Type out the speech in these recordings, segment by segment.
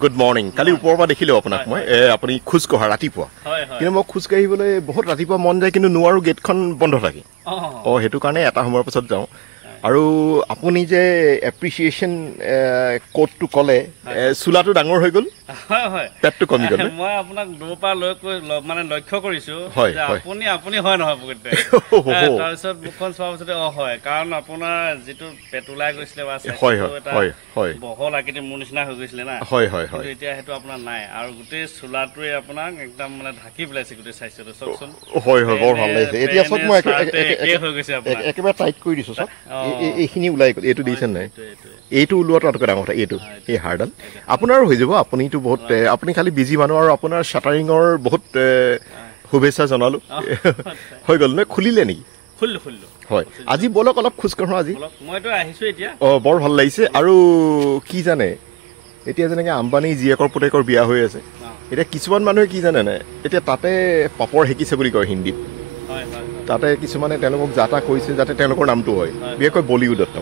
good morning কালি ওপৰৰ পৰা দেখিলোঁ আপোনাক মই আপুনি খোজ কঢ়া ৰাতিপুৱা কিন্তু মই খোজ কাঢ়িবলৈ বহুত ৰাতিপুৱা মন যায় কিন্তু নোৱাৰোঁ গেটখন বন্ধ থাকে সেইটো কাৰণে এটা সময়ৰ পাছত যাওঁ আৰু আপুনি যে এপ্ৰিচিয়েশ্যন কোডটো ক'লে চোলাটো ডাঙৰ হৈ গ'ল পেটটো কমি গ'ল মই আপোনাক দূৰৰ পৰা মানে লক্ষ্য কৰিছোঁ যে আপুনি হয় নহয় প্ৰকৃততে তাৰপিছত মুখখন চোৱাৰ পিছতে হয় কাৰণ আপোনাৰ যিটো পেট ওলাই গৈছিলে বা বহল আকৃতি মোৰ নিচিনা হৈ গৈছিলে না কিন্তু এতিয়া সেইটো আপোনাৰ নাই আৰু গোটেই চোলাটোৱে আপোনাক একদম মানে ঢাকি পেলাইছে গোটেই স্বাস্থ্যটো চাওকচোন হয় বৰ ভাল লাগিছে এতিয়া চব মই হৈ গৈছে আপোনাৰ একেবাৰে টাইট কৰি দিছোঁ চব এইখিনি ওলাই গ'ল এইটো দিছে নাই এইটো ওলোৱাটো আটাইতকৈ ডাঙৰ কথা এইটো এই হাড়ডাল আপোনাৰো হৈ যাব আপুনিতো বহুত আপুনি খালি বিজি মানুহ আৰু আপোনাৰ শ্বাটাৰিঙৰ বহুত শুভেচ্ছা জনালোঁ হৈ গ'ল নহয় খুলিলে নেকি খুলিলোঁ হয় আজি ব'লক অলপ খোজকাঢ়োঁ আজি মইতো আহিছোঁ এতিয়া বৰ ভাল লাগিছে আৰু কি জানে এতিয়া যেনেকৈ আম্বানী জীয়েকৰ পুতেকৰ বিয়া হৈ আছে এতিয়া কিছুমান মানুহে কি জানে নাই এতিয়া তাতে পাপৰ শিকিছে বুলি কয় হিন্দীত তাতে কিছুমানে তেওঁলোকক যা তা কৈছে যাতে তেওঁলোকৰ নামটো হয় বিশেষকৈ বলিউডত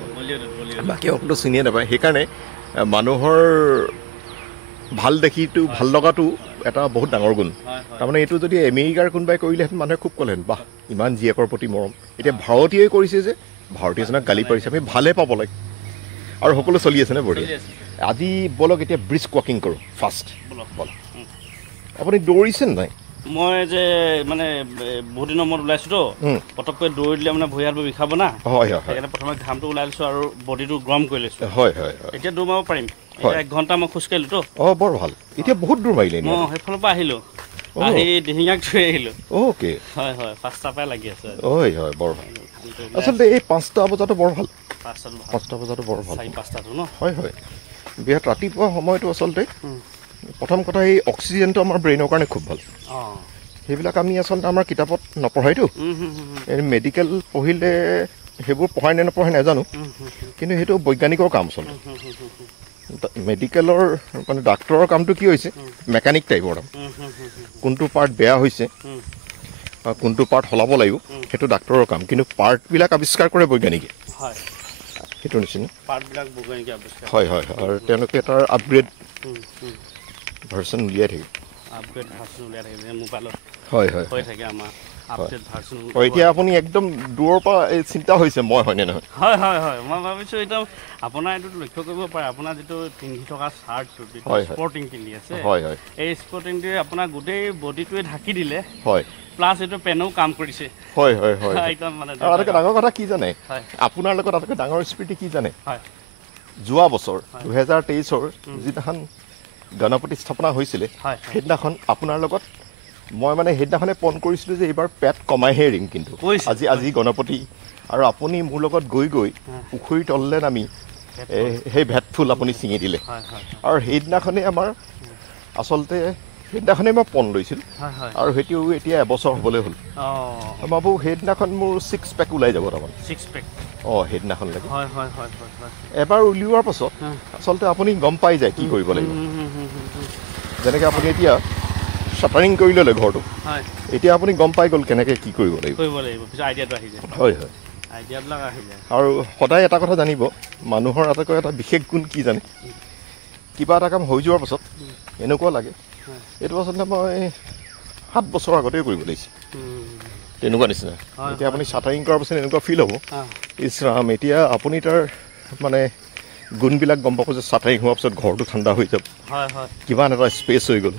বাকী অকণো চিনিয়ে নাপায় সেইকাৰণে মানুহৰ ভাল দেখিটো ভাল লগাটো এটা বহুত ডাঙৰ গুণ তাৰমানে এইটো যদি আমেৰিকাৰ কোনোবাই কৰিলেহেঁতেন মানুহে খুব ক'লেহেঁতেন বাহ ইমান জীয়েকৰ প্ৰতি মৰম এতিয়া ভাৰতীয়ই কৰিছে যে ভাৰতীয়জনক গালি পাৰিছে আমি ভালে পাব লাগে আৰু সকলো চলি আছে নে বঢ়িয়া আজি ব'লক এতিয়া ব্ৰিস্ক ৱাকিং কৰোঁ ফাষ্ট ব'লক আপুনি দৌৰিছে নাই মই যে মানে বহুত দিনৰ মূৰত ওলাইছোঁতো পটককৈ দৌৰি দিলে মানে ভৰি হাতবোৰ বিষাব না সেইকাৰণে প্ৰথমে ঘামটো ওলাই লৈছোঁ আৰু বডিটো গৰম কৰি লৈছোঁ এতিয়া দৌৰ মাৰিব পাৰিম 1 ঘণ্টা মই খোজকাঢ়িলোঁতো বৰ ভাল এতিয়া বহুত দৌৰ মাৰিলে মই সেইফালৰ পৰা আহিলোঁ আহি ডিহিঙাক থৈ আহিলোঁ অ'কে হয় 5টা পৰাই লাগি আছে হয় বৰ ভাল আচলতে এই 5টা বজাতো বৰ ভাল 5টা বজাতো বৰ ভাল 4-5টাতো ন হয় বিৰাট ৰাতিপুৱা সময়টো আচলতে প্ৰথম কথা এই অক্সিজেনটো আমাৰ ব্ৰেইনৰ কাৰণে খুব ভাল সেইবিলাক আমি আচলতে আমাৰ কিতাপত নপঢ়াইতো এই মেডিকেল পঢ়িলে সেইবোৰ পঢ়াই নে নপঢ়াই নাজানো কিন্তু সেইটো বৈজ্ঞানিকৰ কাম আচলতে মেডিকেলৰ মানে ডাক্তৰৰ কামটো কি হৈছে মেকানিক টাইপৰ কোনটো পাৰ্ট বেয়া হৈছে বা কোনটো পাৰ্ট সলাব লাগিব সেইটো ডাক্তৰৰ কাম কিন্তু পাৰ্টবিলাক আৱিষ্কাৰ কৰে বৈজ্ঞানিকে সেইটো নিচিনা হয় আৰু তেওঁলোকে তাৰ আপগ্ৰেড ভাৰ্চন উলিয়াই থাকে এতিয়া আপুনি একদম দূৰৰ পৰা চিন্তা হৈছে মই হয়নে নহয় হয় মই ভাবিছোঁ একদম আপোনাৰ এইটো লক্ষ্য কৰিব পাৰে আপোনাৰ যিটো পিন্ধি থকা চাৰ্টটো স্পৰ্টিং পিন্ধি আছে এই স্পৰ্টিংটোৱে আপোনাৰ গোটেই বডিটোৱে ঢাকি দিলে প্লাছ এইটো পেনো কাম কৰিছে একদম মানে আটাইতকৈ ডাঙৰ কথা কি জানে আপোনাৰ লগত আটাইতকৈ ডাঙৰ স্মৃতি কি জানে যোৱা বছৰ 2023 যিদিনাখন গণপতি স্থাপনা হৈছিলে সেইদিনাখন আপোনাৰ লগত মই মানে সেইদিনাখনে ফোন কৰিছিলোঁ যে এইবাৰ পেট কমাইহে এৰিম কিন্তু আজি গণপতি আৰু আপুনি মোৰ লগত গৈ পুখুৰীৰ তললৈ নামি সেই ভেটফুল আপুনি ছিঙি দিলে আৰু সেইদিনাখনেই আমাৰ আচলতে সেইদিনাখনেই মই পণ লৈছিলোঁ আৰু সেইটো এতিয়া এবছৰ হ'বলৈ হ'ল মই ভাবোঁ সেইদিনাখন মোৰ 6 পেক ওলাই যাব তাৰমানে সেইদিনাখন লাগে এবাৰ উলিওৱাৰ পাছত আচলতে আপুনি গম পাই যায় কি কৰিব লাগিব যেনেকৈ আপুনি এতিয়া শ্বাটাৰিং কৰি ল'লে ঘৰটো এতিয়া আপুনি গম পাই গ'ল কেনেকৈ কি কৰিব লাগিব হয় আৰু সদায় এটা কথা জানিব মানুহৰ আটাইতকৈ এটা বিশেষ গুণ কি জানে কিবা এটা কাম হৈ যোৱাৰ পাছত এনেকুৱা লাগে এইটো আচলতে মই 7 বছৰ আগতেই কৰিব লাগিছিল তেনেকুৱা নিচিনা এতিয়া আপুনি শ্বাটাৰিং কৰাৰ পাছত এনেকুৱা ফিল হ'ব ইছৰাম এতিয়া আপুনি তাৰ মানে গুণবিলাক গম পাব যে শ্বাটাৰিং হোৱাৰ পিছত ঘৰটো ঠাণ্ডা হৈ যাব কিমান এটা স্পেচ হৈ গ'ল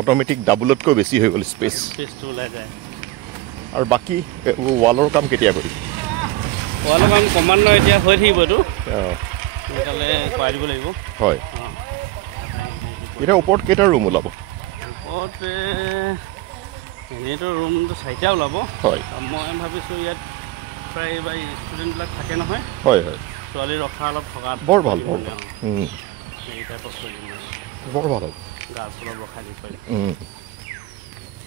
অট'মেটিক ডাবুলতকৈ বেছি হৈ গ'ল স্পেচটো ওলাই যায় আৰু বাকী ৱালৰ কাম কেতিয়া কৰিম ৱালৰ কাম ক্ৰমান্বয়ে এতিয়া হৈ থাকিবতো সোনকালে কৰাই দিব লাগিব হয় এতিয়া ওপৰত কেইটা ৰুম ওলাব ওপৰত এনেইতো ৰুমটো 4টা ওলাব মই ভাবিছোঁ ইয়াত প্ৰায় এইবাৰ ষ্টুডেণ্টবিলাক থাকে নহয় ছোৱালী ৰখা অলপ থকা বৰ ভাল বৰ ভাল এই টাইপত বৰ ভাল গাছ অলপ ৰখাই দিব পাৰিম